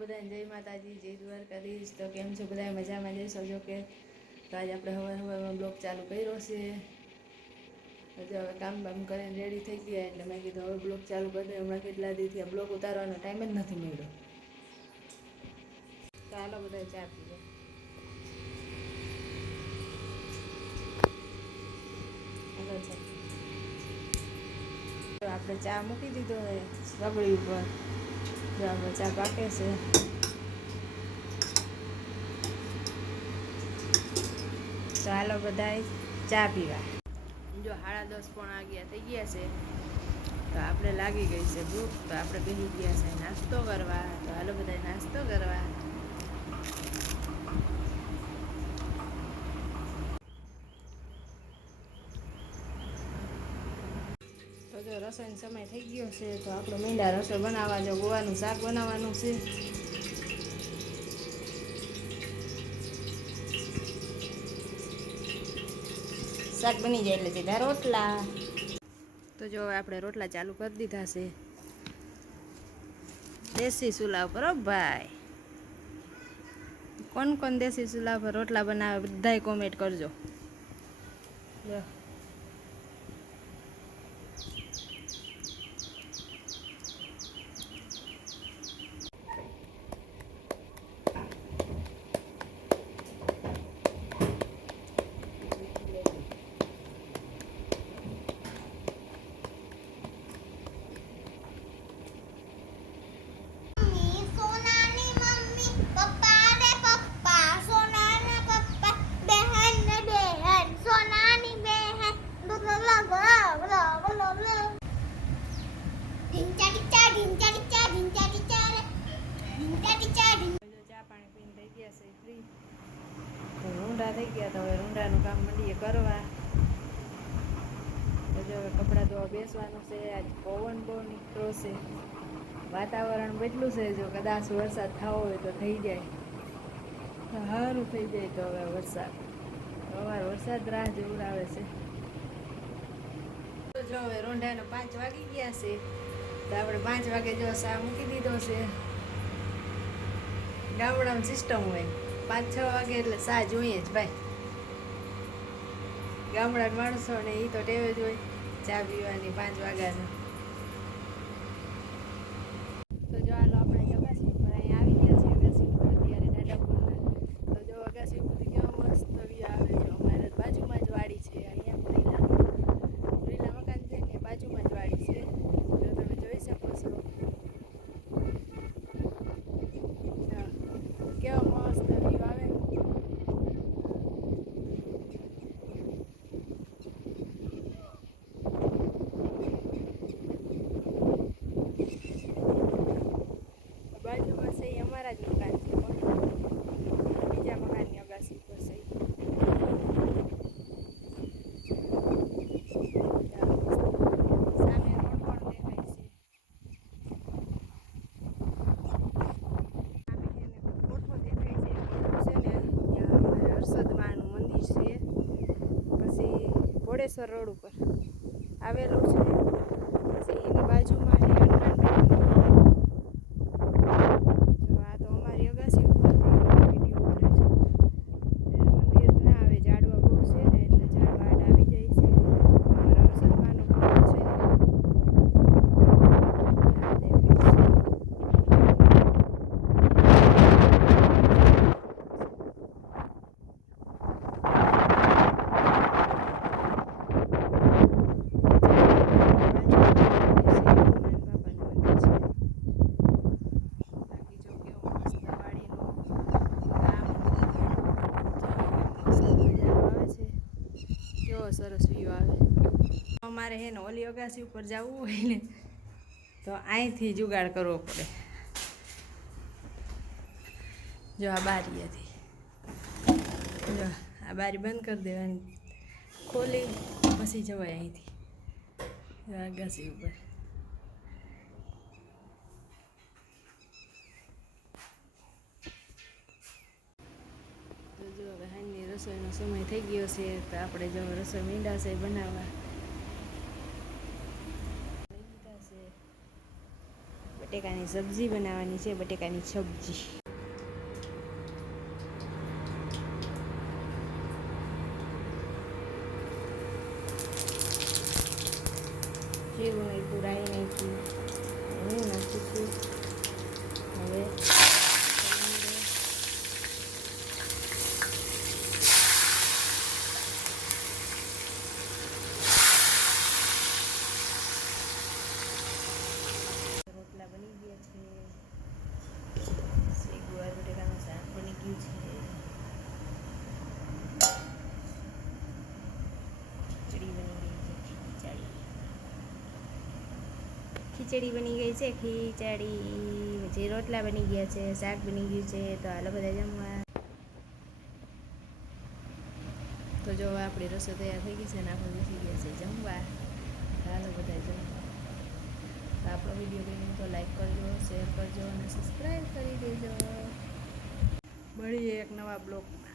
બધાને જય માતાજી, જય દ્વારકાધીશ। તો કેમ છો બધા? મજામાં જઈશો જો કે તો આજે આપણે સવારમાં બ્લોગ ચાલુ કર્યો છે। હજુ હવે કામ બામ કરીને રેડી થઈ ગયા એટલે મેં કીધું હવે બ્લોગ ચાલુ કરી દઉં। હમણાં કેટલા દીથી બ્લોગ ઉતારવાનો ટાઈમ જ નથી મળ્યો। તો હાલો બધા ચા પીવો। હાલો ચા તો આપણે ચા મૂકી દીધો હોય સગડી ઉપર। જો આપણે ચા પાકે છે તો હાલો બધાય ચા પીવા। જો 10:30 થઈ ગયા છે તો આપણે લાગી ગઈ છે ભૂખ। તો આપણે બેસી ગયા છે નાસ્તો કરવા। તો હાલો બધાય નાસ્તો કરવા। તો જો રસોઈનો સમય થઈ ગયો છે તો આપણે મીંડા રસોઈ બનાવવા। જો ગોવાનું શાક બનાવવાનું છે। શાક બની જાય એટલે સીધા રોટલા। તો જો આપણે રોટલા ચાલુ કરી દીધા છે દેશી ચૂલા ઉપર। ભાઈ કોણ કોણ દેશી ચૂલા પર રોટલા બનાવે બધાય કોમેન્ટ કરજો। જો ચા પાણી પીને થઈ ગયા છે ફ્રી। તો રૂંઢા થઈ ગયા તો હવે રૂંઢાનું કામ મંડીએ કરવા। તો જો હવે કપડાં ધોવા બેસવાનું છે। આજ પવન બહુ નીકળ્યો છે, વાતાવરણ બદલું છે। જો કદાચ વરસાદ થવો હોય તો થઈ જાય તો સારું થઈ જાય। તો હવે વરસાદ રાહ જેવું આવે છે। તો જો હવે રૂંઢાને 5 વાગી ગયા છે તો આપણે 5 વાગે જો ચા મૂકી દીધો છે। ગામડામાં સિસ્ટમ હોય 5-6 વાગે એટલે ચા જોઈએ જ ભાઈ। ગામડાના માણસોને એ તો ટેવ જ હોય ચા પીવાની 5 વાગ્યાનો। તો જો હાલો આપણે અગાસી ઉપર અહીંયા આવી ગયા છીએ। અગાસી ઉપર અત્યારે દાદાપુરના। તો જો અગાસી ઉપરથી કેવો મસ્ત વ્યૂ આવે છે। અમારે બાજુમાં જ વાડી છે અહીંયા રીલા મકાન છે ને બાજુમાં જ વાડી છે। જો તમે જોઈ શકો છો કેવો મસ્ત વ્યૂ આવે। બાજુમાં છે એ અમારા જ મકાન છે પણ બીજા મકાનની અગાસી ઉપર છે। સામે રોડ પણ દેખાય છે। કોઠો દેખાય છે છે ને ત્યાં અમારે હર્ષદમાનું મંદિર છે। પછી ભોળેશ્વર રોડ ઉપર આવેલું છે। પછી એની બાજુમાં છે હનુમાન ભગવાનનું જો આ તો અમારી અગાસી ઉપર વિડીયો ઉતરે છે। મંદિર ના આવે ઝાડવા બહુ છે ને એટલે ઝાડવા આડ આવી જાય છે। અમારા હર્ષદમાનું મંદિર છે ને આ દેખાય છે। સરસ વ્યૂ આવે। અમારે હે ને ઓલી અગાસી ઉપર જવું હોય ને તો અહીંથી જુગાડ કરવો પડે। જો આ બારીએથી જો આ બારી બંધ કરી દેવાની, ખોલી પછી જવાય અહીંથી અગાસી ઉપર। તો જો હવે હાંજની રસોઈનો સમય થઈ ગયો છે તો આપણે જો રસોઈ મીંડા છે બનાવવા। બટેકાની સબ્જી બનાવવાની છે, બટેકાની સબ્જી. જીરું નાખ્યું, રાઈ નાખી, હું નાખું છું હવે રોટલા બની ગયા છે, ગુવાર બટેકાનું શાક બની ગયું છે, ખીચડી બની ગઈ છે, ખીચડી પછી રોટલા બની ગયા છે, શાક બની ગયું છે. તો હાલો બધા જમવા. તો જો આપણી રસોઈ તૈયાર થઈ ગઈ છે ને આપણે બેસી ગયા છે જમવા. હાલો બધા જમવા. તો આપણો વિડીયો ગમ્યો તો લાઈક કરજો, શેર કરજો અને સબસ્ક્રાઈબ કરી દેજો. મળીએ એક નવા બ્લોગમાં.